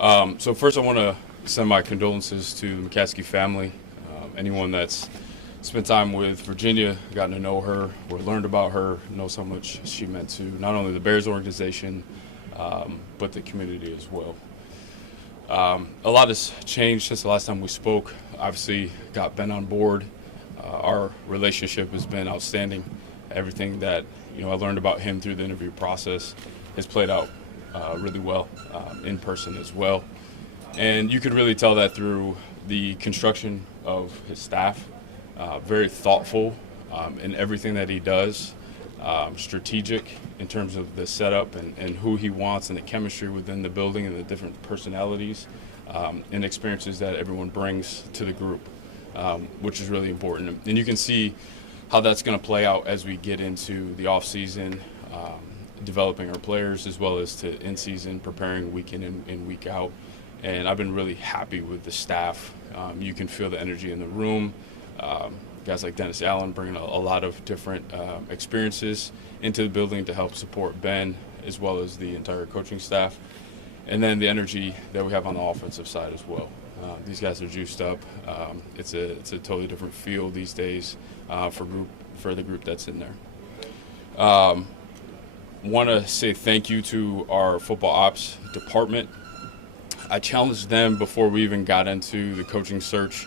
So first I want to send my condolences to the McCaskey family. Anyone that's spent time with Virginia, gotten to know her, or learned about her, knows how much she meant to not only the Bears organization, but the community as well. A lot has changed since the last time we spoke. Obviously, got Ben on board. Our relationship has been outstanding. Everything that I learned about him through the interview process has played out really well in person as well. And you could really tell that through the construction of his staff. Very thoughtful in everything that he does. Strategic in terms of the setup and who he wants and the chemistry within the building and the different personalities and experiences that everyone brings to the group, which is really important. And you can see how that's going to play out as we get into the off season, developing our players as well as to in season, preparing week in and week out. And I've been really happy with the staff. You can feel the energy in the room. Guys like Dennis Allen bringing a lot of different experiences into the building to help support Ben as well as the entire coaching staff. And then the energy that we have on the offensive side as well. These guys are juiced up. It's a totally different feel these days for the group that's in there. Want to say thank you to our football ops department. I challenged them before we even got into the coaching search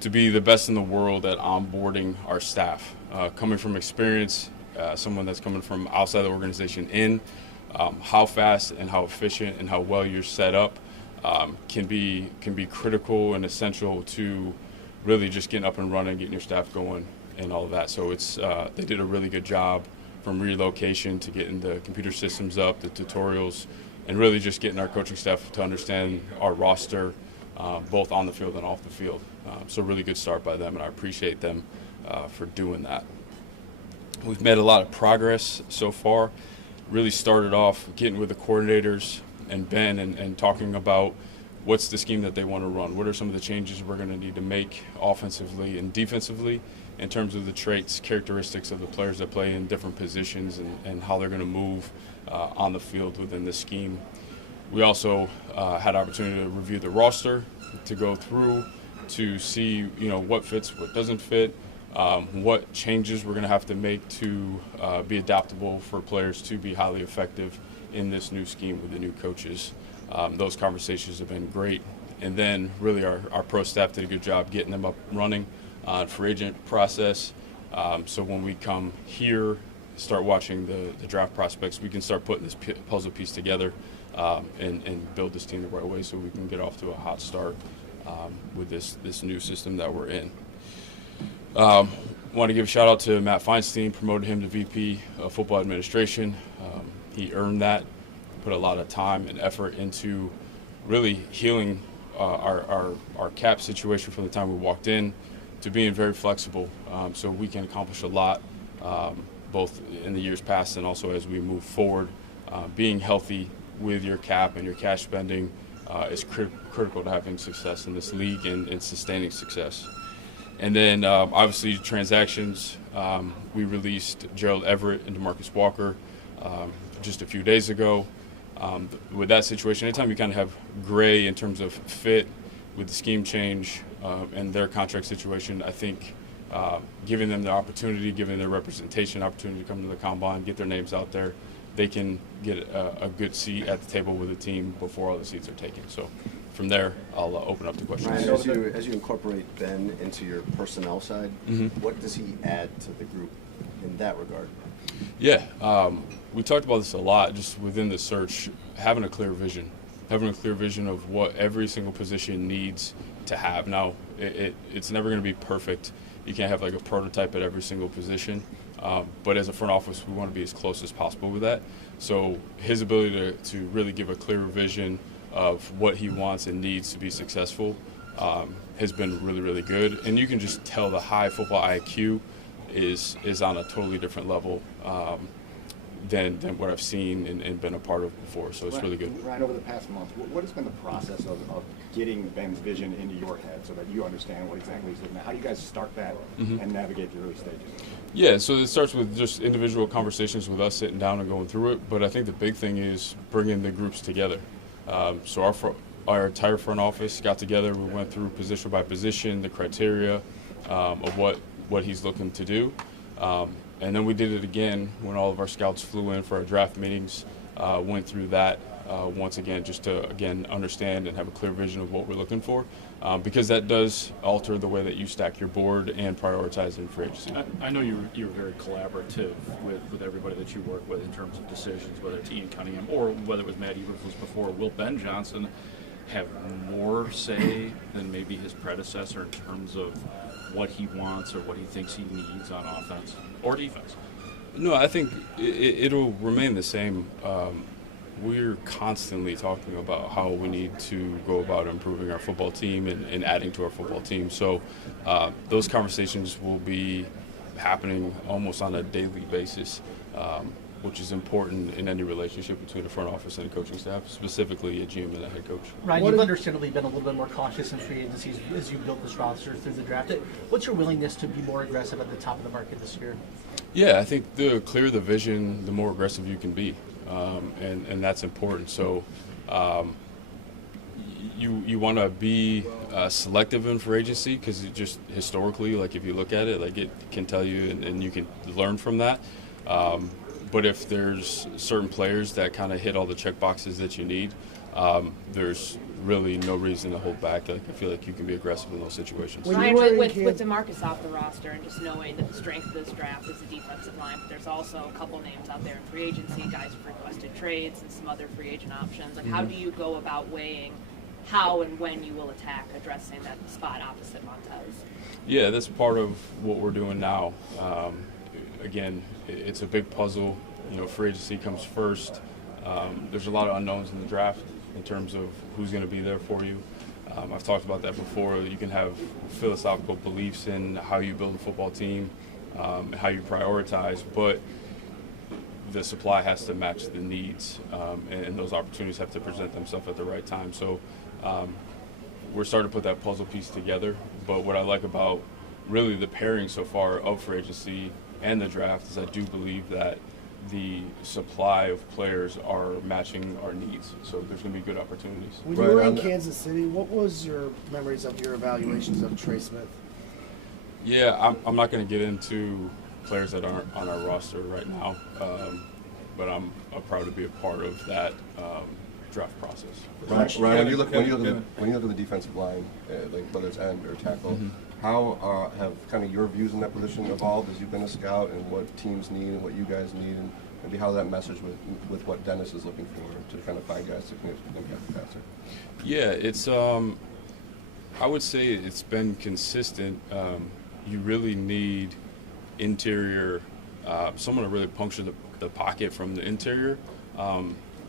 to be the best in the world at onboarding our staff. Coming from experience, someone that's coming from outside the organization how fast and how efficient and how well you're set up can be critical and essential to really just getting up and running, getting your staff going and all of that. So they did a really good job from relocation to getting the computer systems up, the tutorials, and really just getting our coaching staff to understand our roster, both on the field and off the field. So really good start by them, and I appreciate them for doing that. We've made a lot of progress so far. Really started off getting with the coordinators and Ben and talking about what's the scheme that they want to run. What are some of the changes we're going to need to make offensively and defensively in terms of the traits, characteristics of the players that play in different positions and how they're going to move on the field within the scheme. We also had opportunity to review the roster, to go through, to see what fits, what doesn't fit, what changes we're going to have to make to be adaptable for players to be highly effective in this new scheme with the new coaches. Those conversations have been great. And then really our pro staff did a good job getting them up and running on free agent process. So when we come here, start watching the draft prospects, we can start putting this puzzle piece together and build this team the right way so we can get off to a hot start with this new system that we're in. Want to give a shout out to Matt Feinstein, promoted him to VP of Football Administration. He earned that, put a lot of time and effort into really healing our cap situation from the time we walked in to being very flexible so we can accomplish a lot both in the years past and also as we move forward. Being healthy with your cap and your cash spending is critical to having success in this league and sustaining success. And then obviously transactions, we released Gerald Everett and DeMarcus Walker just a few days ago. With that situation, anytime you kind of have gray in terms of fit with the scheme change and their contract situation, I think giving them the opportunity, giving their representation opportunity to come to the combine, get their names out there, they can get a good seat at the table with the team before all the seats are taken. So from there, I'll open up the questions. Ryan, as you incorporate Ben into your personnel side, what does he add to the group in that regard? Yeah, we talked about this a lot just within the search, having a clear vision of what every single position needs to have. Now, it's never going to be perfect. You can't have like a prototype at every single position, but as a front office, we want to be as close as possible with that. So his ability to really give a clear vision of what he wants and needs to be successful has been really, really good. And you can just tell the high football IQ is on a totally different level than what I've seen and been a part of before. So it's really good. Ryan, over the past month, what has been the process of getting Ben's vision into your head so that you understand what exactly he's looking at? How do you guys start that and navigate the early stages? Yeah, so it starts with just individual conversations with us sitting down and going through it. But I think the big thing is bringing the groups together. So our entire front office got together. We went through position by position, the criteria of what he's looking to do. And then we did it again when all of our scouts flew in for our draft meetings, went through that once again just to, again, understand and have a clear vision of what we're looking for, because that does alter the way that you stack your board and prioritize in free agency. I know you're very collaborative with everybody that you work with in terms of decisions, whether it's Ian Cunningham or whether it was Matt Eberflus before. Will Ben Johnson have more say than maybe his predecessor in terms of what he wants or what he thinks he needs on offense or defense? No, I think it'll remain the same. We're constantly talking about how we need to go about improving our football team and adding to our football team. So those conversations will be happening almost on a daily basis, which is important in any relationship between the front office and the coaching staff, specifically a GM and a head coach. Ryan, you've understandably been a little bit more cautious in free agencies as you built this roster through the draft. What's your willingness to be more aggressive at the top of the market this year? Yeah, I think the clearer the vision, the more aggressive you can be, and that's important. So you want to be selective in free agency because just historically, like if you look at it, like it can tell you and you can learn from that. But if there's certain players that kind of hit all the check boxes that you need, there's really no reason to hold back. Like, I feel like you can be aggressive in those situations. Ryan, with DeMarcus off the roster and just knowing that the strength of this draft is the defensive line, but there's also a couple names out there in free agency, guys who've requested trades and some other free agent options. Like, how do you go about weighing how and when you will attack addressing that spot opposite Montez? Yeah, that's part of what we're doing now. Again, it's a big puzzle. You know, free agency comes first. There's a lot of unknowns in the draft in terms of who's going to be there for you. I've talked about that before. You can have philosophical beliefs in how you build a football team, how you prioritize, but the supply has to match the needs, and those opportunities have to present themselves at the right time. So we're starting to put that puzzle piece together. But what I like about really the pairing so far of free agency and the draft is I do believe that the supply of players are matching our needs. So there's going to be good opportunities. When you were in Kansas City, what was your memories of your evaluations of Trey Smith? Yeah, I'm not going to get into players that aren't on our roster right now, but I'm proud to be a part of that draft process. Ryan, when you look at the defensive line, like whether it's end or tackle, how have kind of your views in that position evolved as you've been a scout, and what teams need and what you guys need, and maybe how that meshes with what Dennis is looking for to kind of find guys that can impact the passer? Yeah, it's I would say it's been consistent. You really need interior, someone to really puncture the pocket from the interior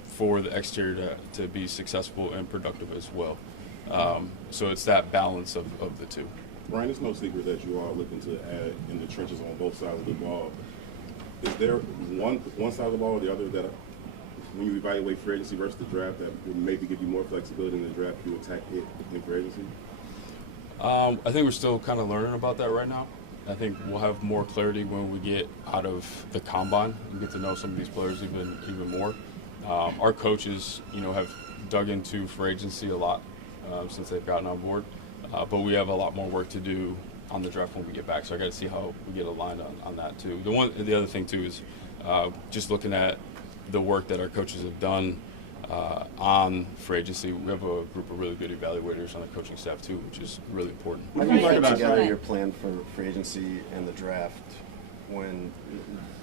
for the exterior to be successful and productive as well. So it's that balance of the two. Ryan, it's no secret that you are looking to add in the trenches on both sides of the ball. Is there one side of the ball or the other that, when you evaluate free agency versus the draft, that would maybe give you more flexibility in the draft if you attack it in free agency? I think we're still kind of learning about that right now. I think we'll have more clarity when we get out of the combine and get to know some of these players even more. Our coaches, have dug into free agency a lot since they've gotten on board. But we have a lot more work to do on the draft when we get back. So I got to see how we get aligned on that too. The other thing too is just looking at the work that our coaches have done on free agency. We have a group of really good evaluators on the coaching staff too, which is really important. How do you put together your plan for free agency and the draft when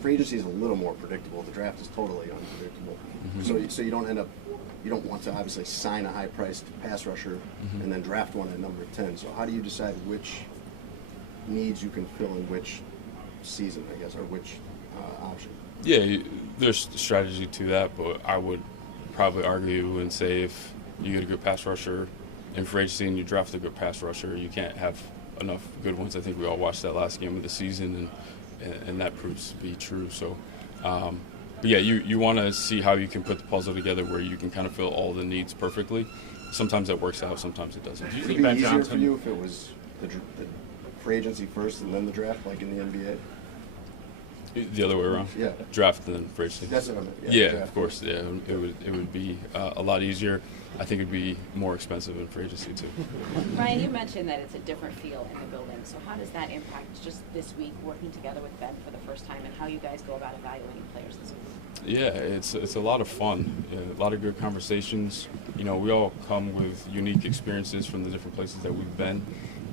free agency is a little more predictable? The draft is totally unpredictable. So you don't want to obviously sign a high-priced pass rusher and then draft one at number 10. So how do you decide which needs you can fill in which season, I guess, or which option? Yeah, there's strategy to that, but I would probably argue and say if you get a good pass rusher in free agency and you draft a good pass rusher, you can't have enough good ones. I think we all watched that last game of the season, and that proves to be true. So, but yeah, you want to see how you can put the puzzle together where you can kind of fill all the needs perfectly. Sometimes that works out, sometimes it doesn't. Would it be easier for you if it was the free agency first and then the draft, like in the NBA? The other way around. Yeah. Draft and then free agency. That's what I meant. Yeah, draft. of course. Yeah, it would be a lot easier. I think it'd be more expensive in free agency too. Ryan, you mentioned that it's a different feel in the building. So how does that impact just this week working together with Ben for the first time, and how you guys go about evaluating players this week? Yeah, it's a lot of fun. A lot of good conversations. You know, we all come with unique experiences from the different places that we've been,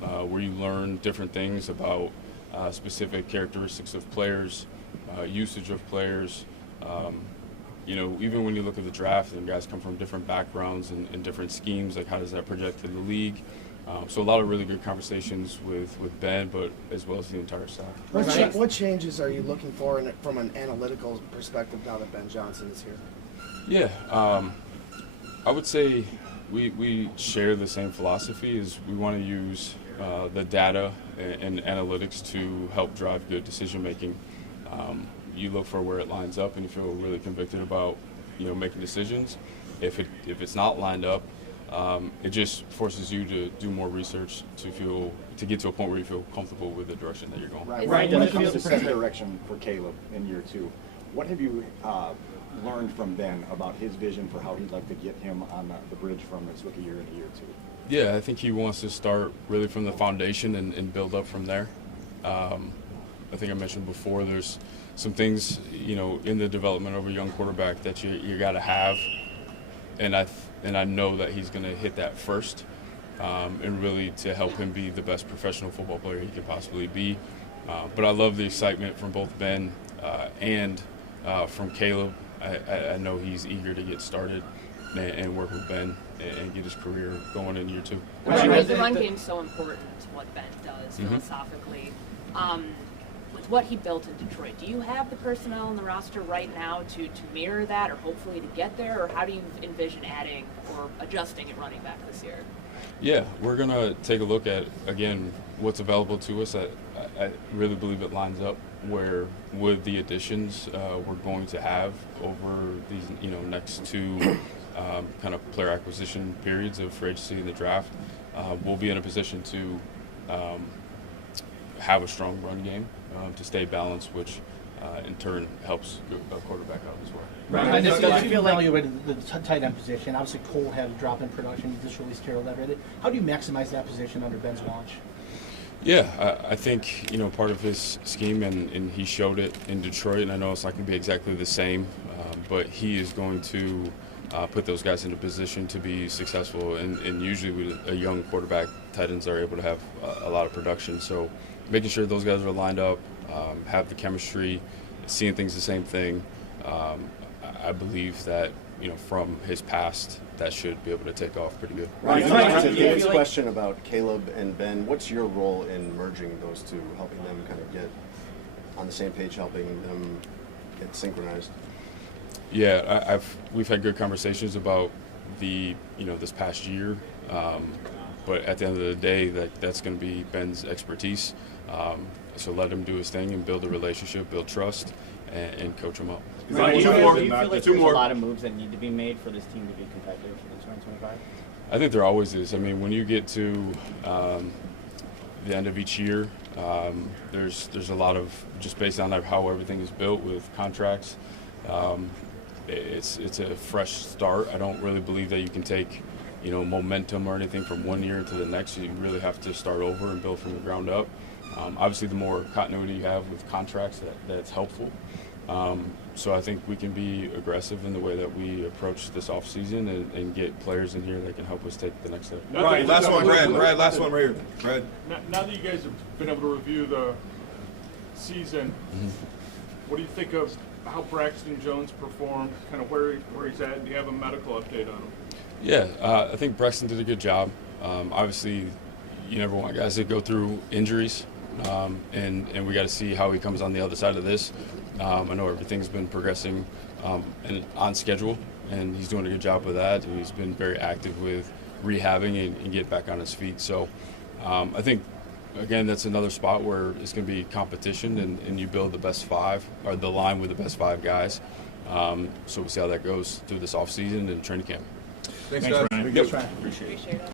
where you learn different things about specific characteristics of players, usage of players. You know, even when you look at the draft and guys come from different backgrounds and different schemes, like how does that project in the league? So a lot of really good conversations with Ben, but as well as the entire staff. What changes are you looking for from an analytical perspective now that Ben Johnson is here? Yeah, I would say we share the same philosophy. Is we want to use the data and analytics to help drive good decision making. You look for where it lines up, and you feel really convicted about, you know, making decisions. If it's not lined up, it just forces you to do more research to get to a point where you feel comfortable with the direction that you're going. Right. When it comes to set direction for Caleb in year 2, what have you learned from Ben about his vision for how he'd like to get him on the bridge from his rookie year into year 2? Yeah, I think he wants to start really from the foundation and build up from there. I think I mentioned before, there's some things, you know, in the development of a young quarterback that you got to have, and I know that he's going to hit that first, and really to help him be the best professional football player he could possibly be. But I love the excitement from both Ben and from Caleb. I know he's eager to get started and work with Ben and get his career going in year 2. The run game's so important to what Ben does philosophically. With what he built in Detroit, do you have the personnel on the roster right now to mirror that, or hopefully to get there, or how do you envision adding or adjusting at running back this year? Yeah, we're going to take a look at, again, what's available to us. I really believe it lines up where with the additions we're going to have over these, you know, next 2 kind of player acquisition periods of free agency and the draft, we'll be in a position to have a strong run game to stay balanced, which in turn helps a quarterback out as well. Right. And if you evaluated the tight end position, obviously Cole had a drop in production. You just released Carroll that rated. How do you maximize that position under Ben's watch? Yeah, I think, you know, part of his scheme, and he showed it in Detroit, and I know it's not going to be exactly the same, but he is going to put those guys in a position to be successful, and usually with a young quarterback, tight ends are able to have a lot of production. So making sure those guys are lined up, have the chemistry, seeing things the same thing, I believe that, you know, from his past, that should be able to take off pretty good. Right. To Dave's question about Caleb and Ben, what's your role in merging those two, helping them kind of get on the same page, helping them get synchronized? Yeah, we've had good conversations about this past year, but at the end of the day, that's going to be Ben's expertise. So let him do his thing and build a relationship, build trust, and coach him up. Ryan, do you feel like there's a lot of moves that need to be made for this team to be competitive in 2025? I think there always is. I mean, when you get to the end of each year, there's a lot of, just based on how everything is built with contracts, it's a fresh start. I don't really believe that you can take, you know, momentum or anything from one year to the next. You really have to start over and build from the ground up. Obviously, the more continuity you have with contracts, that's helpful. So I think we can be aggressive in the way that we approach this offseason and get players in here that can help us take the next step. Right, last one, Brad, last one right here. Brad. Now that you guys have been able to review the season, what do you think of how Braxton Jones performed, kind of where he's at? Do you have a medical update on him? Yeah, I think Braxton did a good job. Obviously, you never want guys to go through injuries, and we got to see how he comes on the other side of this. I know everything's been progressing and on schedule, and he's doing a good job with that. And he's been very active with rehabbing and get back on his feet. So I think, again, that's another spot where it's going to be competition, and you build the best 5, or the line with the best 5 guys. So we'll see how that goes through this offseason and training camp. Thanks, Ryan. Appreciate it.